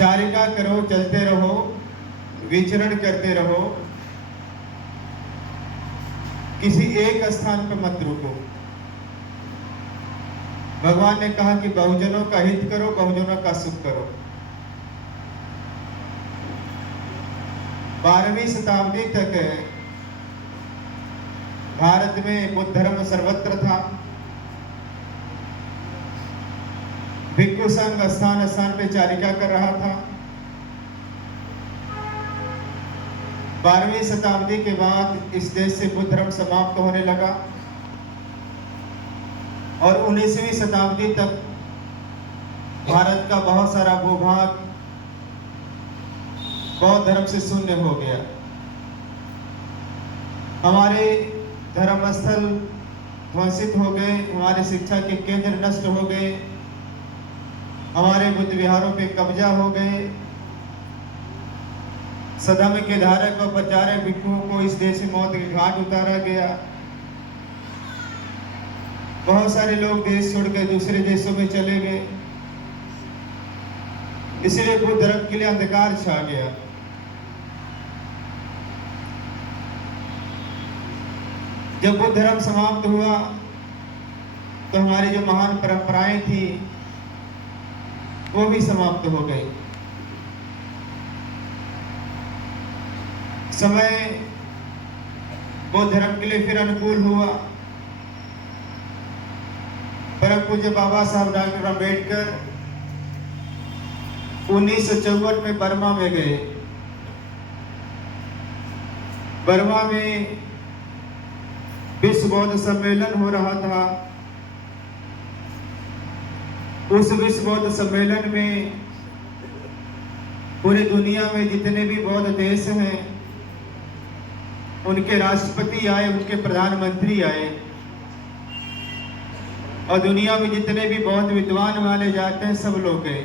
चारिका करो, चलते रहो, विचरण करते रहो, किसी एक स्थान पर मत रुको। भगवान ने कहा कि बहुजनों का हित करो, बहुजनों का सुख करो। 12वीं शताब्दी तक भारत में बुद्ध धर्म सर्वत्र था। भिक्षु संघ स्थान स्थान पे चारिका कर रहा था। 12वीं शताब्दी के बाद इस देश से बुद्ध धर्म समाप्त होने लगा और 19वीं शताब्दी तक भारत का बहुत सारा भूभाग बौद्ध धर्म से शून्य हो गया। हमारे धर्मस्थल ध्वंसित हो गए, हमारे शिक्षा के केंद्र नष्ट हो गए, हमारे बुद्ध विहारों पे कब्जा हो गए। सदम के धारक और प्रचारक भिक्षुओं को इस देश में मौत के घाट उतारा गया। बहुत सारे लोग देश छोड़ के दूसरे देशों में चले गए। इसलिए बुद्ध धर्म के लिए अंधकार छा गया। जब बुद्ध धर्म समाप्त हुआ तो हमारी जो महान परंपराएं थी वो भी समाप्त हो गई। समय बौद्ध धर्म के लिए फिर अनुकूल हुआ। परम पूज्य बाबा साहब डॉक्टर अम्बेडकर 1954 में बर्मा में गए। बर्मा में विश्व बौद्ध सम्मेलन हो रहा था। उस विश्व बौद्ध सम्मेलन में पूरी दुनिया में जितने भी बौद्ध देश हैं उनके राष्ट्रपति आए, उनके प्रधानमंत्री आए और दुनिया में जितने भी बौद्ध विद्वान माने जाते हैं सब लोग गए।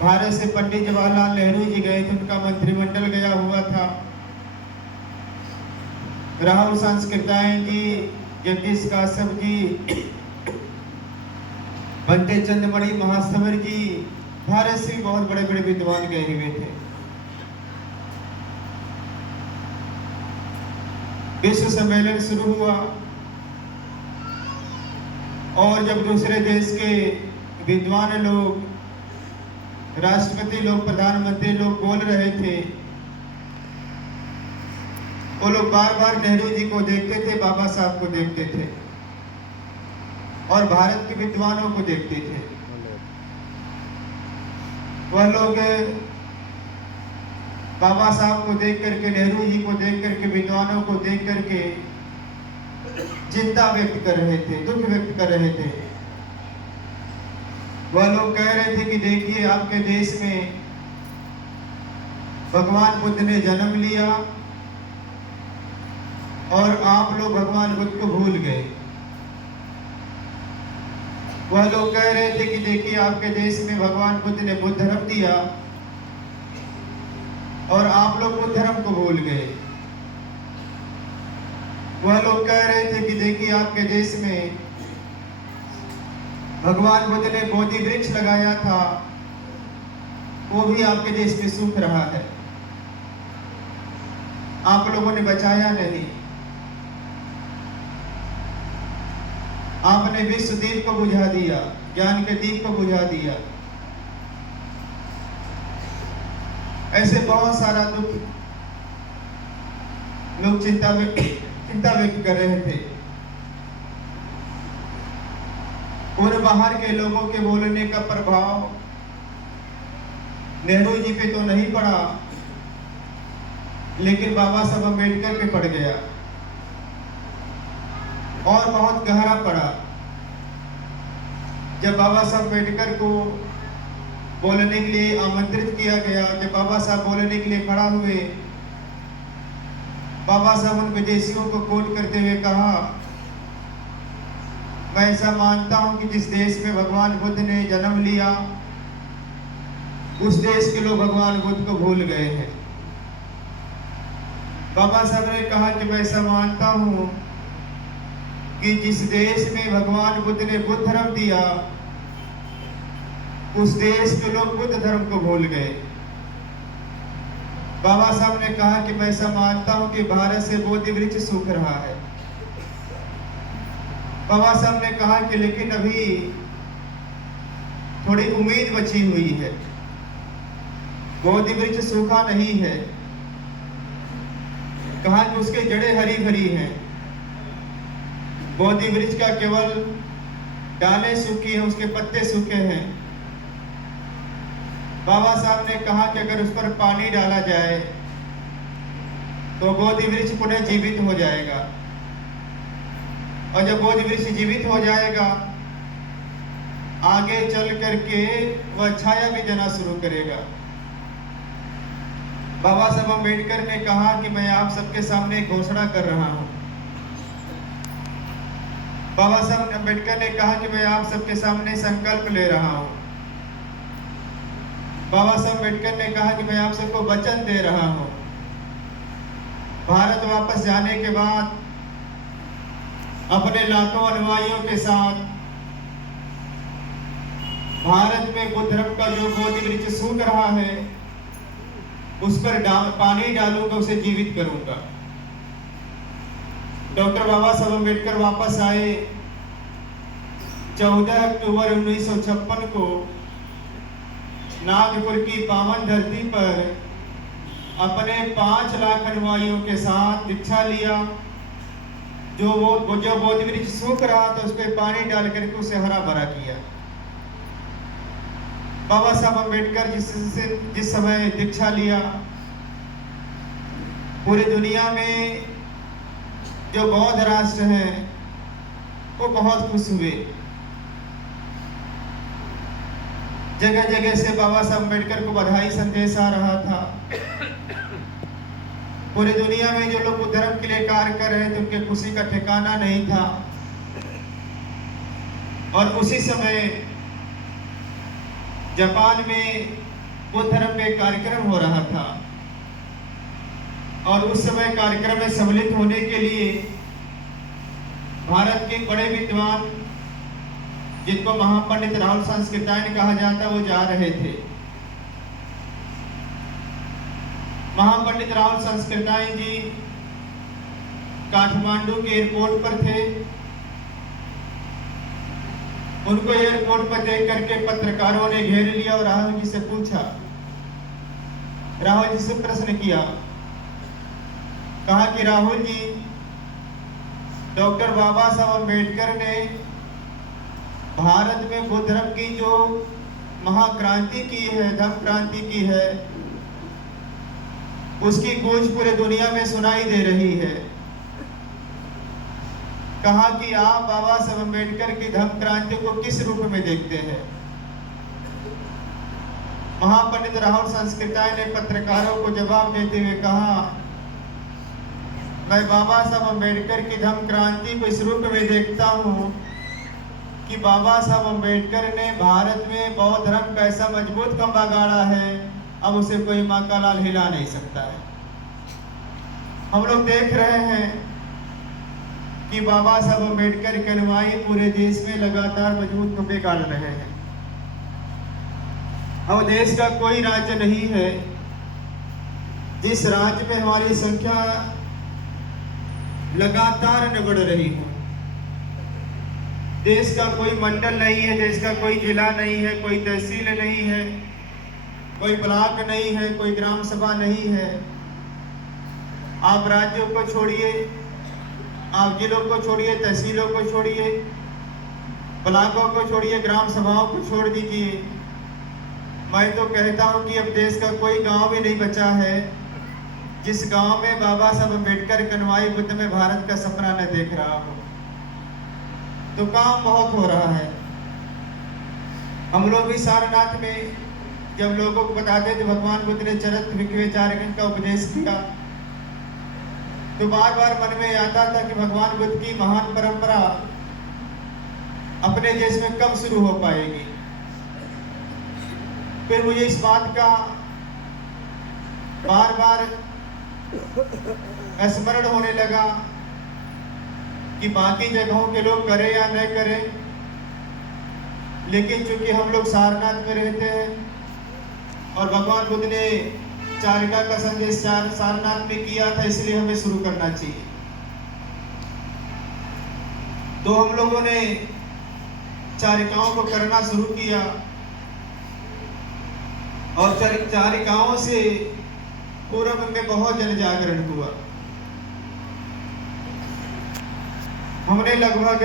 भारत से पंडित जवाहरलाल नेहरू जी गए थे, उनका मंत्रिमंडल गया हुआ था। राहुल सांस्कृतायन जी, जगदीश काश्यप जी, बंटे चंद्रमणि महासवर जी, भारत से भी बहुत बड़े बड़े विद्वान गए हुए थे। विश्व सम्मेलन शुरू हुआ और जब दूसरे देश के विद्वान लोग, राष्ट्रपति लोग, प्रधानमंत्री लोग बोल रहे थे, वो लोग बार बार नेहरू जी को देखते थे, बाबा साहब को देखते थे और भारत के विद्वानों को देखते थे। वह लोग बाबा साहब को देख करके, नेहरू जी को देख करके, विद्वानों को देख करके चिंता व्यक्त कर रहे थे, दुख व्यक्त कर रहे थे। वह लोग कह रहे थे कि देखिए आपके देश में भगवान बुद्ध ने जन्म लिया और आप लोग भगवान बुद्ध को भूल गए। वह लोग कह रहे थे कि देखिए आपके देश में भगवान बुद्ध ने बुद्ध धर्म दिया और आप लोग बुद्ध धर्म को भूल गए। वह लोग कह रहे थे कि देखिए आपके देश में भगवान बुद्ध ने बोधि वृक्ष लगाया था, वो भी आपके देश में सूख रहा है, आप लोगों ने बचाया नहीं। आपने विश्व दीप को बुझा दिया, ज्ञान के दीप को बुझा दिया। ऐसे बहुत सारा दुख लोग चिंता व्यक्त कर रहे थे। और बाहर के लोगों के बोलने का प्रभाव नेहरू जी पे तो नहीं पड़ा, लेकिन बाबा साहब अम्बेडकर पे पड़ गया और बहुत गहरा पड़ा। जब बाबा साहब अम्बेडकर को बोलने के लिए आमंत्रित किया गया, जब बाबा साहब बोलने के लिए खड़ा हुए, बाबा साहब उन विदेशियों को कोट करते हुए कहा, मैं ऐसा मानता हूं कि जिस देश में भगवान बुद्ध ने जन्म लिया उस देश के लोग भगवान बुद्ध को भूल गए हैं। बाबा साहब ने कहा कि मैं ऐसा मानता हूं कि जिस देश में भगवान बुद्ध ने बुद्ध धर्म दिया उस देश के लोग बुद्ध धर्म को भूल गए। बाबा साहब ने कहा कि मैं ऐसा मानता हूं कि भारत से बोधि वृक्ष सूख रहा है। बाबा साहब ने कहा कि लेकिन अभी थोड़ी उम्मीद बची हुई है, बोधि वृक्ष सूखा नहीं है। कहा कि उसके जड़ें हरी भरी हैं, बोधि वृक्ष का केवल डालें सूखी हैं, उसके पत्ते सूखे हैं। बाबा साहब ने कहा कि अगर उस पर पानी डाला जाए तो बोधि वृक्ष पुनः जीवित हो जाएगा, और जब बोधि वृक्ष जीवित हो जाएगा आगे चल करके वह छाया भी देना शुरू करेगा। बाबा साहब अम्बेडकर ने कहा कि मैं आप सबके सामने घोषणा कर रहा हूं। बाबा साहब अम्बेडकर ने कहा कि मैं आप सबके सामने संकल्प ले रहा हूं। बाबा साहब अम्बेडकर ने कहा कि मैं आप सबको वचन दे रहा हूं, भारत वापस जाने के बाद अपने लाखों अनुयायियों के साथ भारत में बुद्ध धर्म का जो बोधि वृक्ष सूख रहा है उस पर पानी डालूंगा, उसे जीवित करूंगा। डॉक्टर बाबा साहब अम्बेडकर वापस आए 14 अक्टूबर 1956 को नागपुर की पावन धरती पर अपने 5 लाख अनुयायियों के साथ दीक्षा लिया। जो बोधि वृक्ष सूख रहा था उस पर पानी डाल करके उसे हरा भरा किया। बाबा साहब अम्बेडकर जिस समय दीक्षा लिया, पूरी दुनिया में जो बौद्ध राष्ट्र हैं वो बहुत खुश हुए। जगह जगह से बाबा साहब अम्बेडकर को बधाई संदेश आ रहा था। पूरी दुनिया में जो लोग बुद्ध धर्म के लिए कार्य कर रहे थे उनके खुशी का ठिकाना नहीं था। और उसी समय जापान में बुद्ध धर्म पे कार्यक्रम हो रहा था, और उस समय कार्यक्रम में सम्मिलित होने के लिए भारत के बड़े विद्वान जिनको महापंडित राहुल संस्कृतायन कहा जाता वो जा रहे थे। महापंडित राहुल संस्कृतायन जी काठमांडू के एयरपोर्ट पर थे। उनको एयरपोर्ट पर देख करके पत्रकारों ने घेर लिया और राहुल जी से पूछा, राहुल जी से प्रश्न किया। कहा कि राहुल जी, डॉक्टर बाबा साहब अम्बेडकर ने भारत में बुद्ध धर्म की जो महाक्रांति की है, धम्म क्रांति की है, उसकी गूंज पूरे दुनिया में सुनाई दे रही है। कहा कि आप बाबा साहब अम्बेडकर की धम्म क्रांति को किस रूप में देखते हैं? महापंडित राहुल संस्कृतायन ने पत्रकारों को जवाब देते हुए कहा, मैं बाबा साहब अम्बेडकर की धम्म क्रांति को इस रूप में देखता हूँ कि बाबा साहब अम्बेडकर ने भारत में बौद्ध धर्म का ऐसा मजबूत खंभा गाड़ा है, अब उसे कोई माँ का लाल हिला नहीं सकता है। हम लोग देख रहे हैं कि बाबा साहब अम्बेडकर के अनुयायी पूरे देश में लगातार मजबूत खंभे गाड़ रहे हैं। और देश का कोई राज्य नहीं है जिस राज्य में हमारी संख्या लगातार न बढ़ रही हो। देश का कोई मंडल नहीं है, देश का कोई जिला नहीं है, कोई तहसील नहीं है, कोई ब्लॉक नहीं है, कोई ग्राम सभा नहीं है। आप राज्यों को छोड़िए, आप जिलों को छोड़िए, तहसीलों को छोड़िए, ब्लॉकों को छोड़िए, ग्राम सभाओं को छोड़ दीजिए। मैं तो कहता हूं कि अब देश का कोई गांव भी नहीं बचा है जिस गांव में बाबा साहब अम्बेडकर के अनुयायी बुद्ध में भारत का सपना न देख रहा हो। तो काम बहुत हो रहा है। हम लोग भी सारनाथ में जब लोगों को बताते थे भगवान बुद्ध ने चरित्र विचारकन का उपदेश किया, तो बार बार मन में आता था कि भगवान बुद्ध की महान परंपरा अपने देश में कब शुरू हो पाएगी। फिर मुझे इस बात का बार बार स्मरण होने लगा कि बाकी जगहों के लोग करें या न करें, लेकिन चूंकि हम लोग सारनाथ में रहते हैं और भगवान बुद्ध ने चारिका का संदेश सारनाथ में किया था, इसलिए हमें शुरू करना चाहिए। तो हम लोगों ने चारिकाओं को करना शुरू किया और चारिकाओं से पूर्व में बहुत जन जागरण हुआ। हमने लगभग